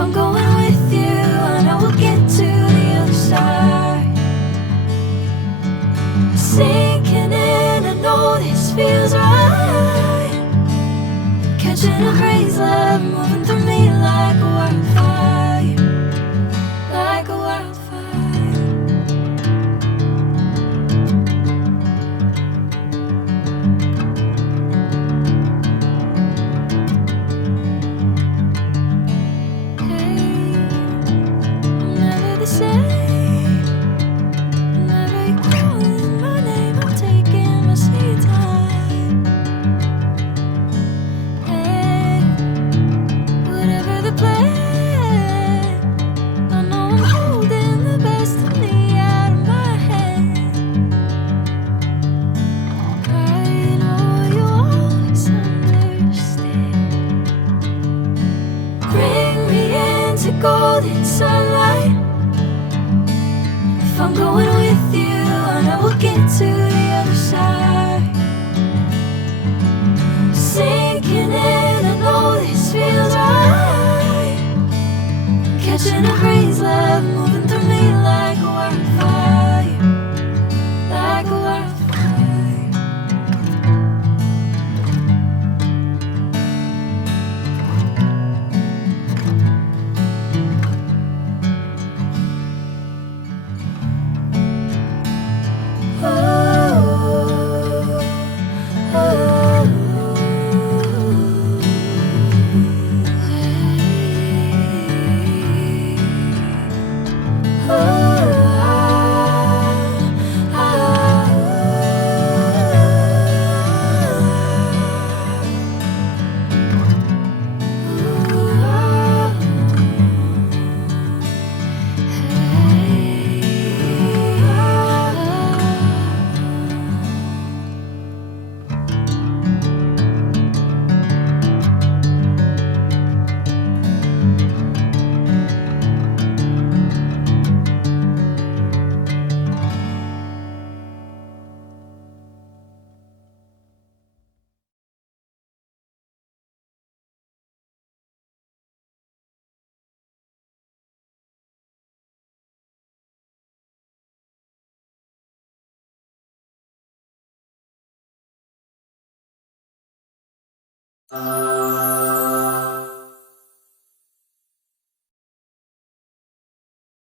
I'm going with you, I know we'll get to the other side. Sinking in, I know this feels right. Catching a crazy love, moving through me like a wildfire, like a wildfire. Golden sunlight. If I'm going with you, I know we'll get to the other side. Sinking in, I know this feels right. Catching a crazy love, moving through me like a wildfire, like a wildfire.